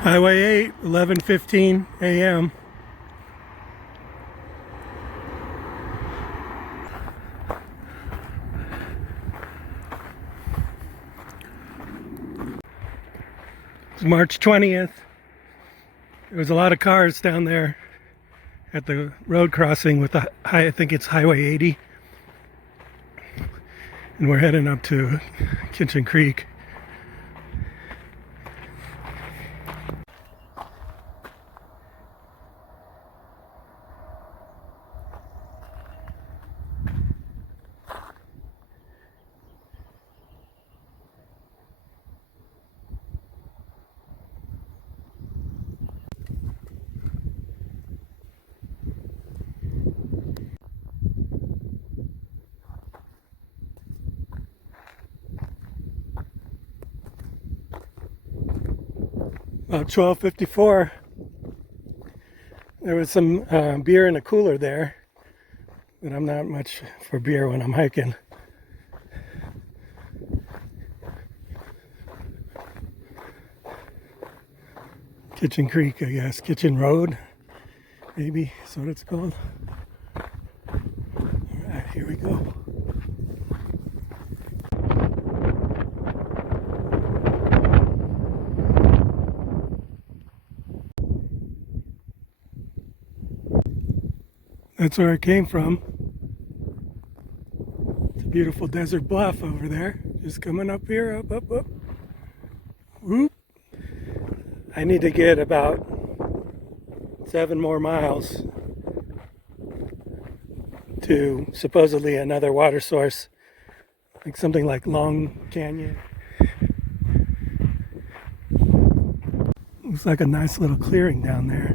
Highway 8, 11:15 a.m. It's March 20th. There was a lot of cars down there at the road crossing with the I think it's Highway 80. And we're heading up to Kitchen Creek. About 12:54, there was some beer in a cooler there, but I'm not much for beer when I'm hiking. Kitchen Creek, I guess. Kitchen Road, maybe, that's what it's called. Alright, here we go. That's where it came from. It's a beautiful desert bluff over there. Just coming up here, up. Whoop. I need to get about 7 more miles to supposedly another water source, like something like Long Canyon. Looks like a nice little clearing down there.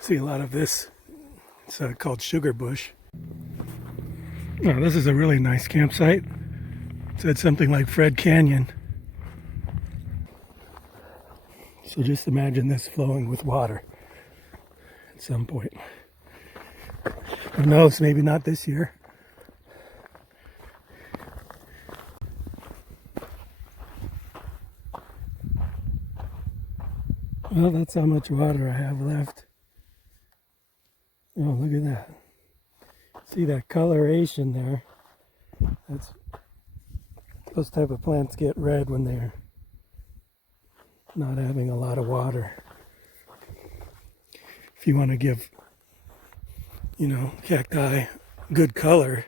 See a lot of this. It's called Sugar Bush. Oh, this is a really nice campsite. It said something like Fred Canyon. So just imagine this flowing with water at some point. Who knows, maybe not this year. Well, that's how much water I have left. Oh, look at that. See that coloration there? Those type of plants get red when they're not having a lot of water. If you want to give, cacti good color,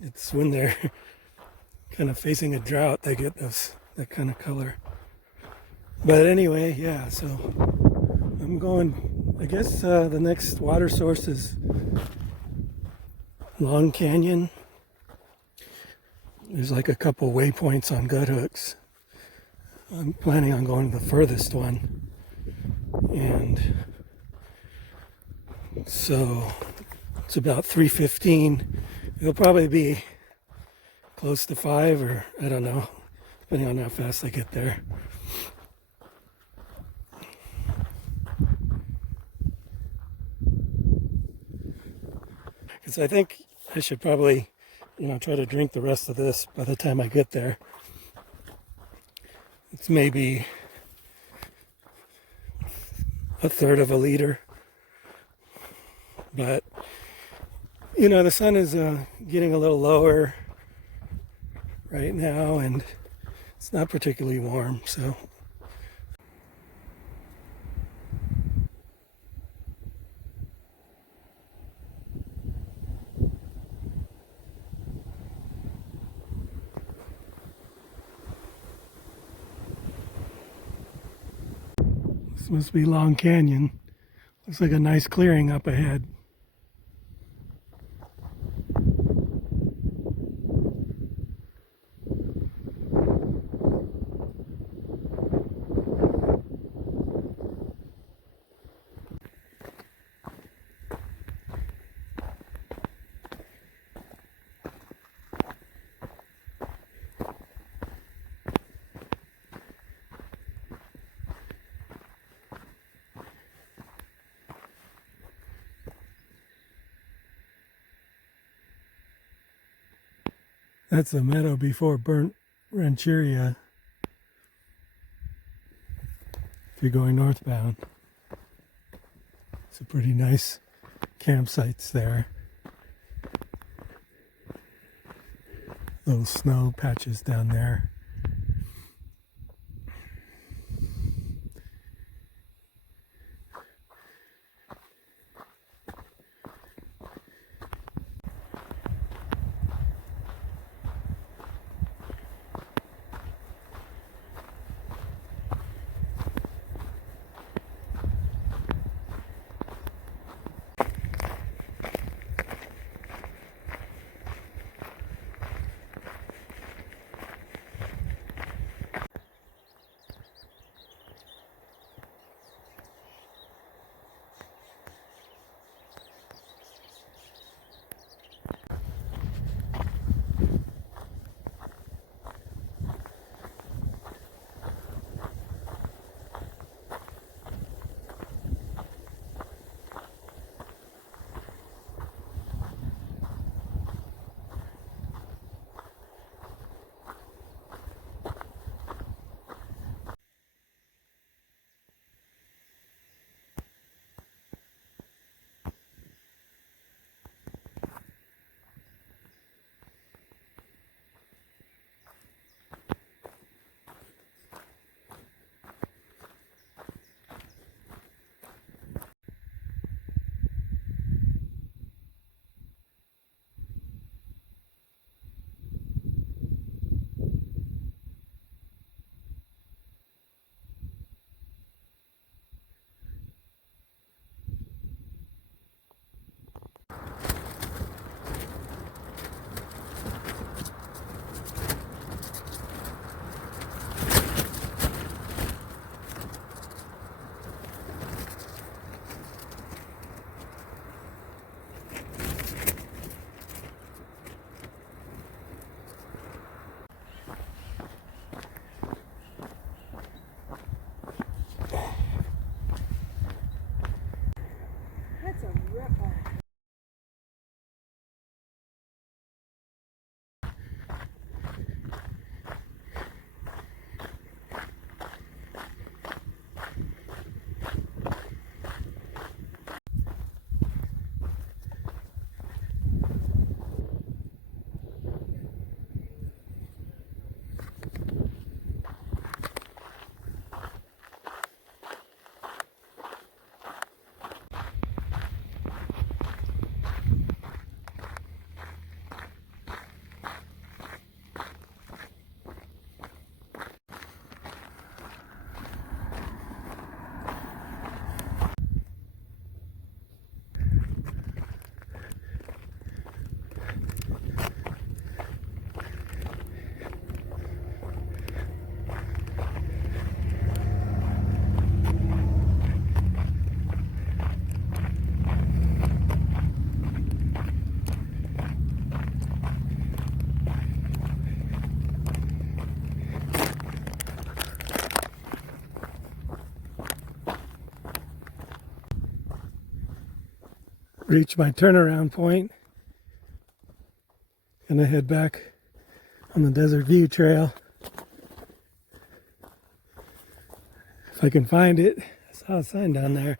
it's when they're kind of facing a drought they get that kind of color. But anyway, yeah, so I'm going. I guess the next water source is Long Canyon. There's like a couple waypoints on gut hooks. I'm planning on going to the furthest one. And so it's about 3:15. It'll probably be close to 5, or I don't know, depending on how fast I get there. Because I think I should probably, try to drink the rest of this by the time I get there. It's maybe 1/3 of a liter. But, the sun is getting a little lower right now, and it's not particularly warm, so. This must be Long Canyon. Looks like a nice clearing up ahead. That's the meadow before burnt rancheria. If you're going northbound, it's a pretty nice campsites there. Little snow patches down there. Reach my turnaround point, and I head back on the Desert View Trail. If I can find it. I saw a sign down there.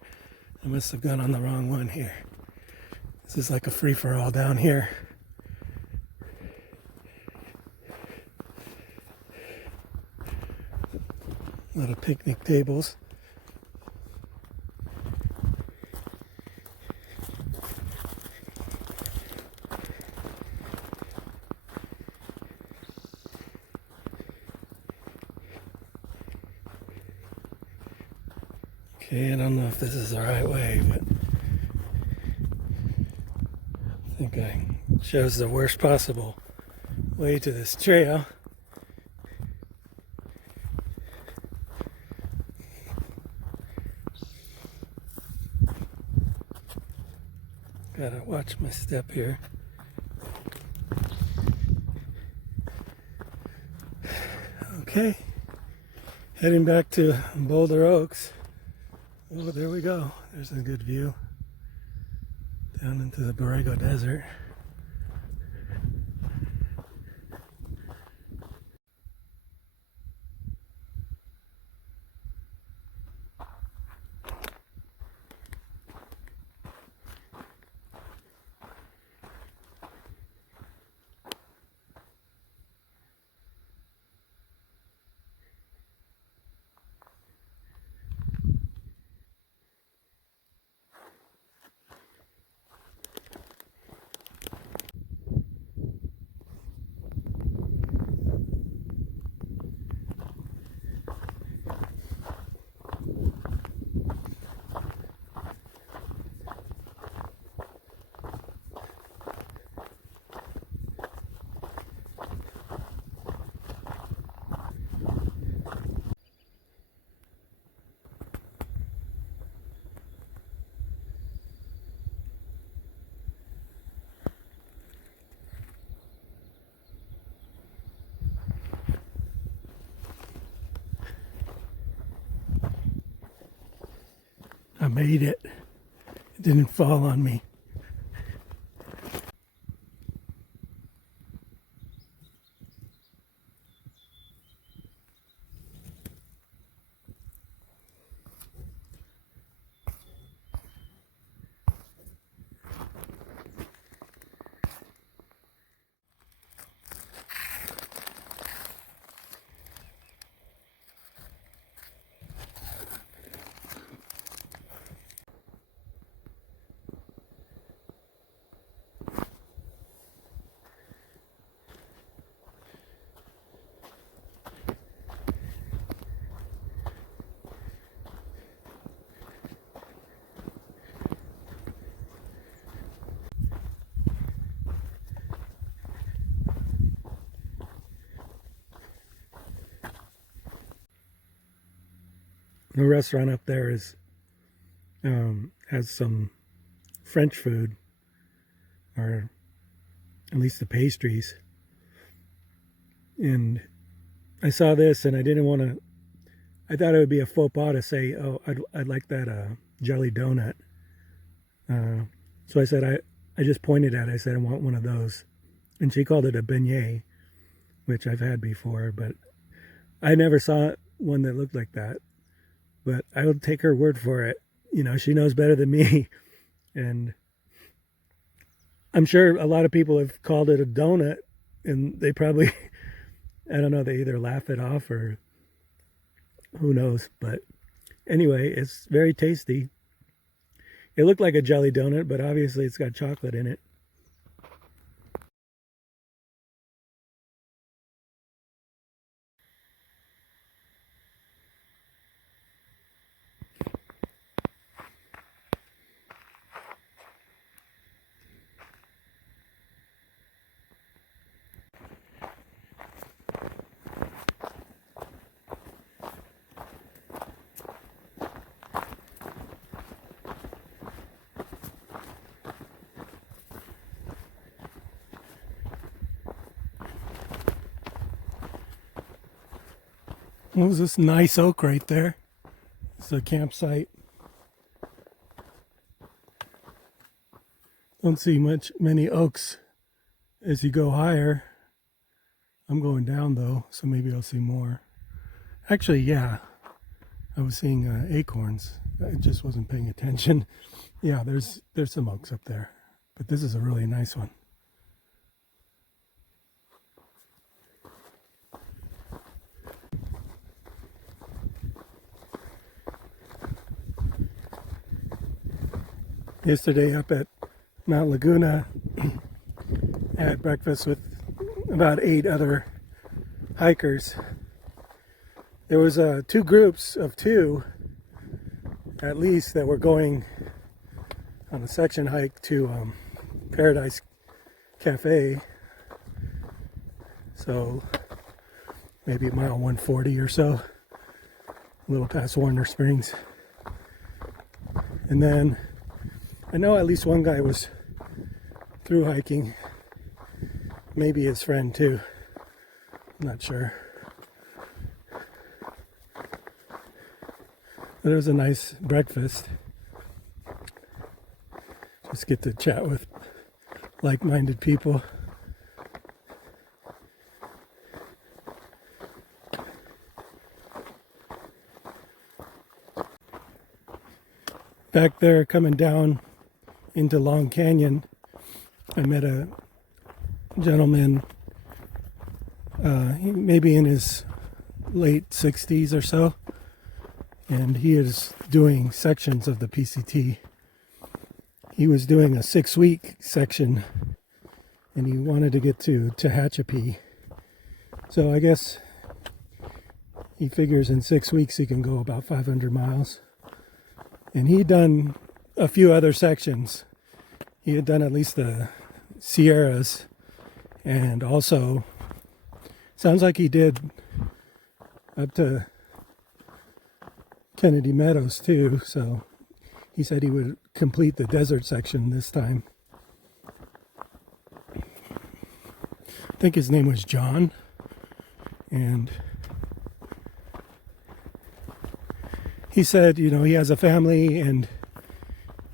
I must have gone on the wrong one here. This is like a free-for-all down here. A lot of picnic tables. Okay, I don't know if this is the right way, but I think I chose the worst possible way to this trail. Gotta watch my step here. Okay, heading back to Boulder Oaks. Oh, there we go. There's a good view down into the Borrego Desert. made it. It didn't fall on me. The restaurant up there has some French food, or at least the pastries. And I saw this and I didn't want to, I thought it would be a faux pas to say, oh, I'd like that jelly donut. So I said, I just pointed at it. I said, I want one of those. And she called it a beignet, which I've had before, but I never saw one that looked like that. But I will take her word for it. You know, she knows better than me. And I'm sure a lot of people have called it a donut, and they probably, I don't know, they either laugh it off or who knows. But anyway, it's very tasty. It looked like a jelly donut, but obviously it's got chocolate in it. What was this nice oak right there? It's a campsite. Don't see many oaks as you go higher. I'm going down though, so maybe I'll see more. Actually, yeah, I was seeing acorns. I just wasn't paying attention. Yeah, there's some oaks up there, but this is a really nice one. Yesterday up at Mount Laguna, I had breakfast with about 8 other hikers. There was 2 groups of 2, at least, that were going on a section hike to Paradise Cafe. So maybe mile 140 or so, a little past Warner Springs. And then I know at least one guy was through hiking, maybe his friend too, I'm not sure. But it was a nice breakfast. Just get to chat with like-minded people. Back there coming down into Long Canyon, I met a gentleman, maybe in his late 60s or so, and he is doing sections of the PCT. He was doing a 6-week section, and he wanted to get to Tehachapi. So I guess he figures in 6 weeks he can go about 500 miles. And he'd done a few other sections. He had done at least the Sierras, and also sounds like he did up to Kennedy Meadows too. So he said he would complete the desert section this time. I think his name was John, and he said, you know, he has a family and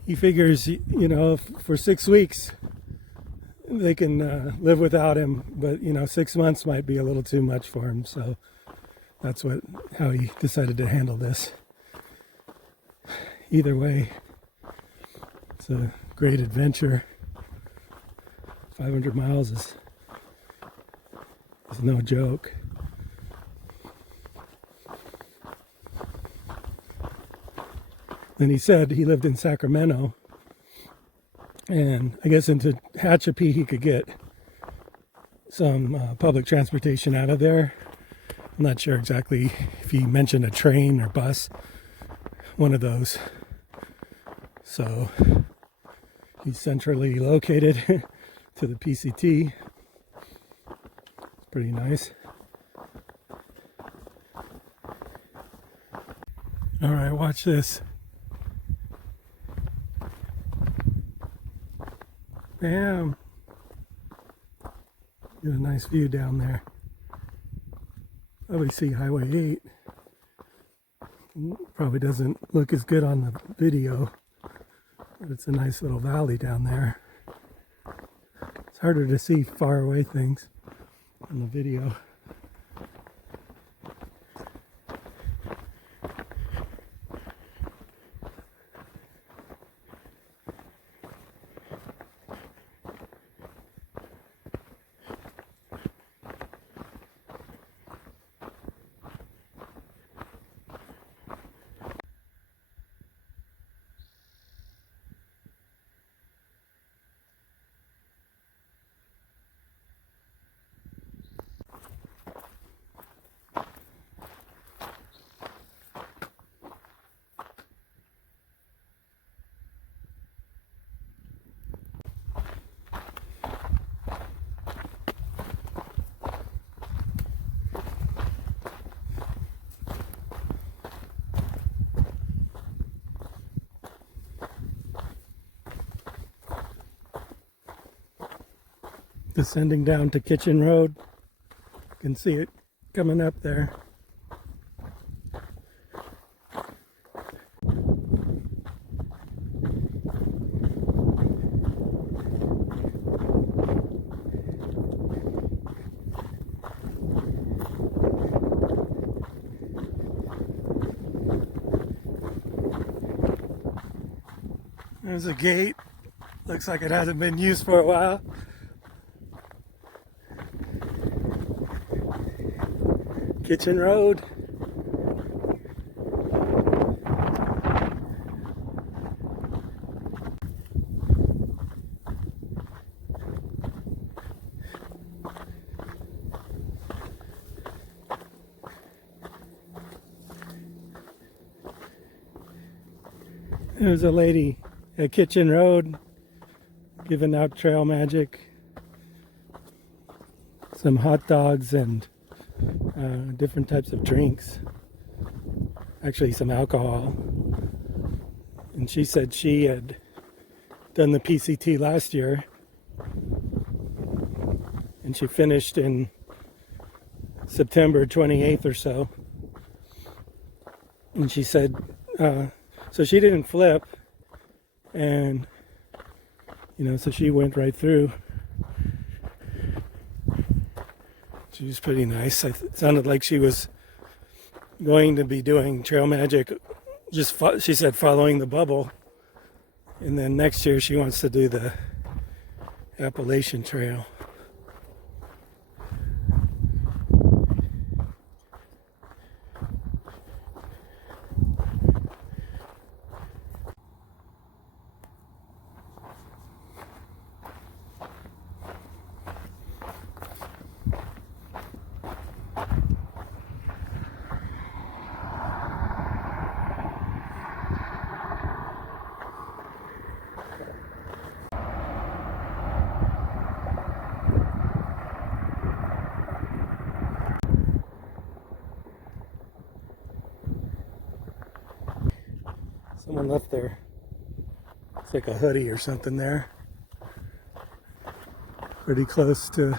he figures, you know, for 6 weeks they can live without him, but you know, 6 months might be a little too much for him. So that's how he decided to handle this. Either way, it's a great adventure. 500 miles is no joke. And he said he lived in Sacramento, and I guess into Tehachapi he could get some public transportation out of there. I'm not sure exactly if he mentioned a train or bus, one of those. So he's centrally located to the PCT. It's pretty nice. All right, watch this. Bam! Get a nice view down there. Probably see Highway 8. Probably doesn't look as good on the video, but it's a nice little valley down there. It's harder to see far away things on the video. Descending down to Kitchen Road. You can see it coming up there. There's a gate. Looks like it hasn't been used for a while. Kitchen Road. There's a lady at Kitchen Road giving out trail magic, some hot dogs and different types of drinks, actually some alcohol. And she said she had done the PCT last year and she finished in September 28th or so. And she said so she didn't flip, and you know, so she went right through. She was pretty nice. It sounded like she was going to be doing trail magic, she said following the bubble, and then next year she wants to do the Appalachian Trail. Someone left there. It's like a hoodie or something there. Pretty close to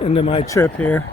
end of my trip here.